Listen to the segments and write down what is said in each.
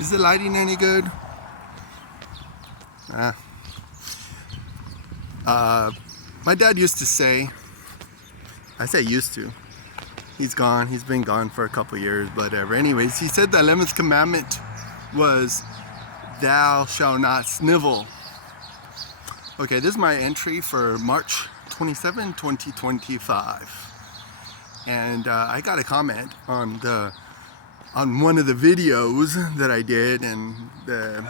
Is the lighting any good? My dad used to say, I say used to, he's gone, he's been gone for a couple years, whatever. Anyways, he said the 11th commandment was, thou shalt not snivel. Okay, this is my entry for March 27, 2025. And I got a comment on one of the videos that I did, and the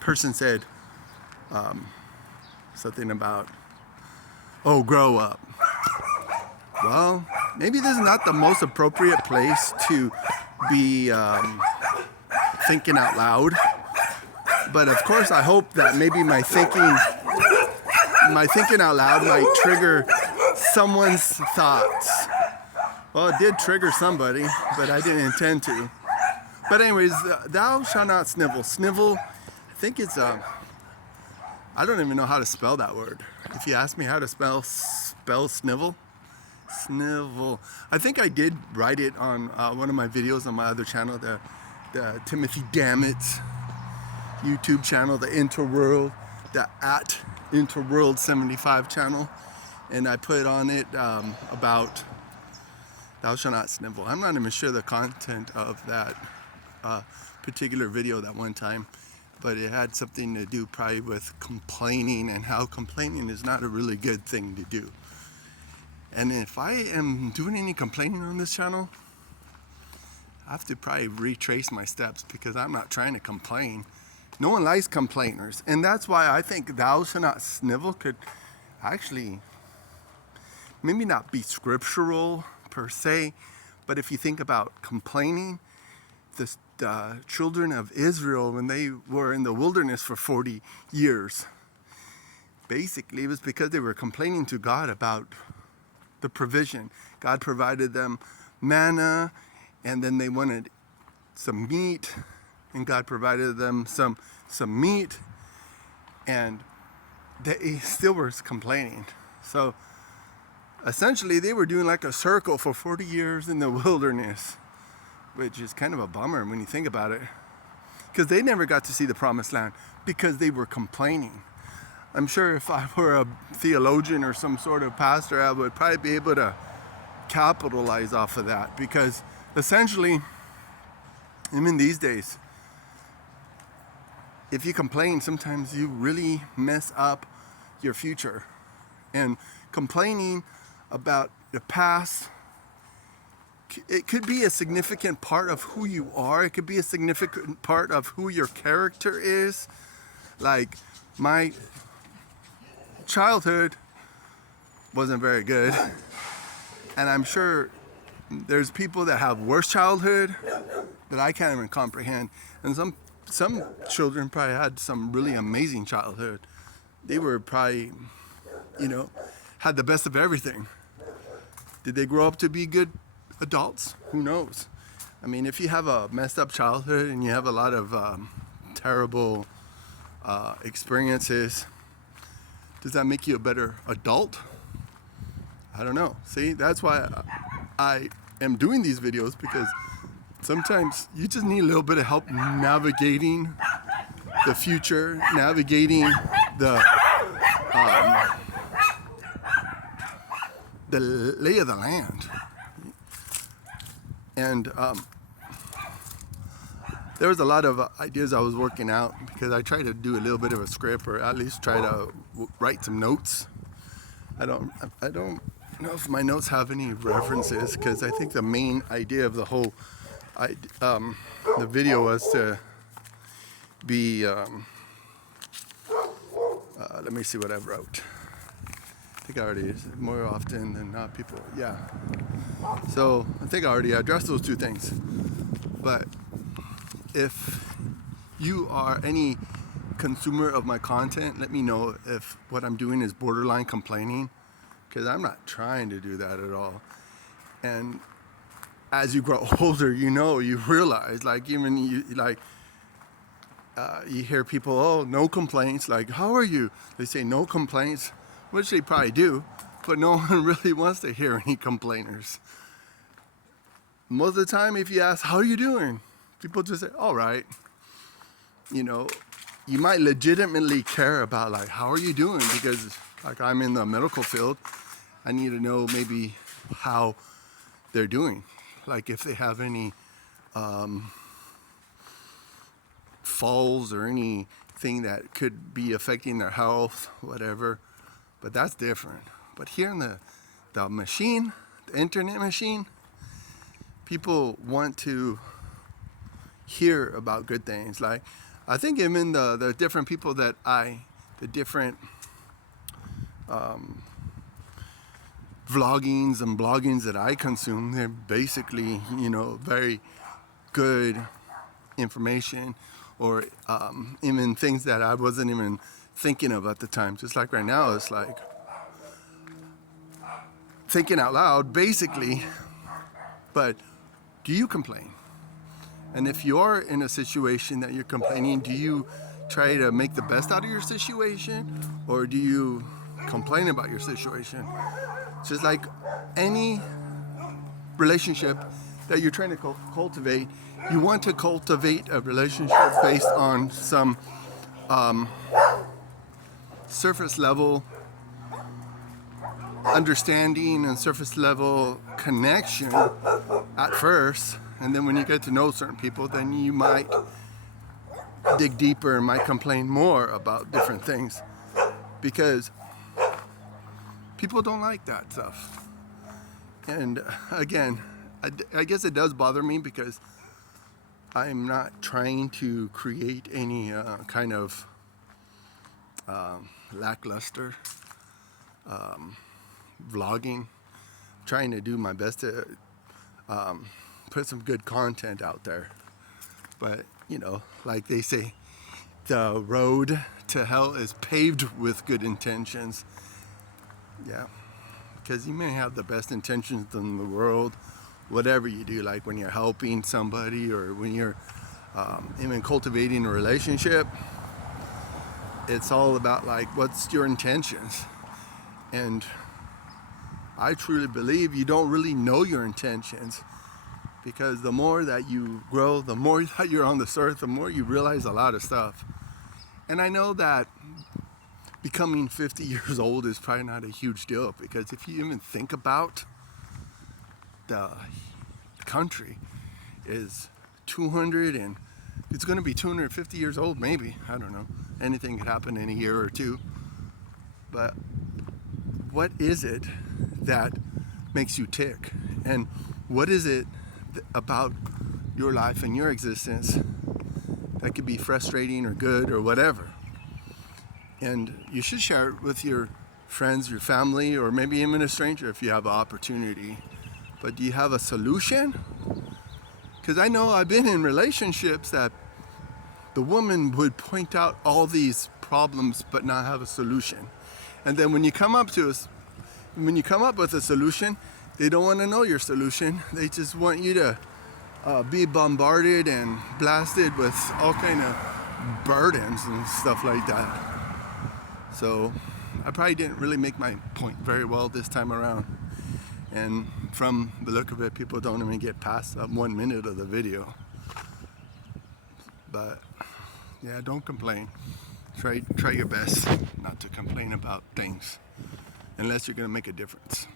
person said something about, oh, grow up. Well, maybe this is not the most appropriate place to be thinking out loud, but of course I hope that maybe my thinking out loud might trigger someone's thoughts. Well, it did trigger somebody, but I didn't intend to. But anyways, thou shalt not snivel. Snivel, I think it's, I don't even know how to spell that word. If you ask me how to spell snivel, snivel. I think I did write it on one of my videos on my other channel, the Timothy Dammit YouTube channel, the Interworld, the @Interworld75 channel. And I put on it about thou shalt not snivel. I'm not even sure the content of that particular video that one time, but it had something to do probably with complaining and how complaining is not a really good thing to do. And if I am doing any complaining on this channel, I have to probably retrace my steps, because I'm not trying to complain. No one likes complainers. And that's why I think thou shalt not snivel could actually maybe not be scriptural per se, but if you think about complaining, the children of Israel, when they were in the wilderness for 40 years, basically it was because they were complaining to God about the provision. God provided them manna, and then they wanted some meat, and God provided them some meat, and they still were complaining. So essentially they were doing like a circle for 40 years in the wilderness, which is kind of a bummer when you think about it, because they never got to see the promised land because they were complaining. I'm sure if I were a theologian or some sort of pastor, I would probably be able to capitalize off of that, because essentially, even these days, if you complain, sometimes you really mess up your future. And complaining about the past, it could be a significant part of who you are. It could be a significant part of who your character is. Like, my childhood wasn't very good, and I'm sure there's people that have worse childhood that I can't even comprehend. And some children probably had some really amazing childhood. They were probably, had the best of everything. Did they grow up to be good adults? Who knows? I mean, if you have a messed up childhood and you have a lot of terrible experiences, does that make you a better adult? I don't know. See, that's why I am doing these videos, because sometimes you just need a little bit of help navigating the future, navigating the lay of the land. And there was a lot of ideas I was working out, because I try to do a little bit of a script, or at least try to write some notes. I don't know if my notes have any references, because I think the main idea of the whole the video was to be let me see what I wrote. I think I already, more often than not, people, yeah. So I think I already addressed those two things. But if you are any consumer of my content, let me know if what I'm doing is borderline complaining, because I'm not trying to do that at all. And as you grow older, you realize, like, even you hear people, oh, no complaints, like, how are you? They say no complaints, which they probably do, but no one really wants to hear any complainers. Most of the time, if you ask, how are you doing? People just say, all right, you know, you might legitimately care about like, how are you doing? Because like I'm in the medical field, I need to know maybe how they're doing. Like if they have any falls or anything that could be affecting their health, whatever. But that's different. But here in the machine, the internet machine, people want to hear about good things. Like I think even the different people that the different vloggings and bloggings that I consume, they're basically, you know, very good information, or even things that I wasn't even thinking of at the time. Just like right now, it's like thinking out loud, basically. But do you complain? And if you're in a situation that you're complaining, do you try to make the best out of your situation, or do you complain about your situation? Just like any relationship that you're trying to cultivate, you want to cultivate a relationship based on some surface level understanding and surface level connection at first, and then when you get to know certain people, then you might dig deeper and might complain more about different things, because people don't like that stuff. And again, I guess it does bother me because I'm not trying to create any kind of lackluster vlogging. I'm trying to do my best to put some good content out there. But, you know, like they say, the road to hell is paved with good intentions. Yeah, because you may have the best intentions in the world, whatever you do, like when you're helping somebody or when you're even cultivating a relationship. It's all about like, what's your intentions? And I truly believe you don't really know your intentions, because the more that you grow, the more that you're on this earth, the more you realize a lot of stuff. And I know that becoming 50 years old is probably not a huge deal, because if you even think about the country is 200 and it's going to be 250 years old, maybe. I don't know. Anything could happen in a year or two. But what is it that makes you tick? And what is it about your life and your existence that could be frustrating or good or whatever? And you should share it with your friends, your family, or maybe even a stranger if you have an opportunity. But do you have a solution? Because I know I've been in relationships that the woman would point out all these problems but not have a solution. And then when you come up with a solution, they don't want to know your solution. They just want you to be bombarded and blasted with all kind of burdens and stuff like that. So I probably didn't really make my point very well this time around. And from the look of it, people don't even get past 1 minute of the video. But yeah, don't complain. Try your best not to complain about things, unless you're going to make a difference.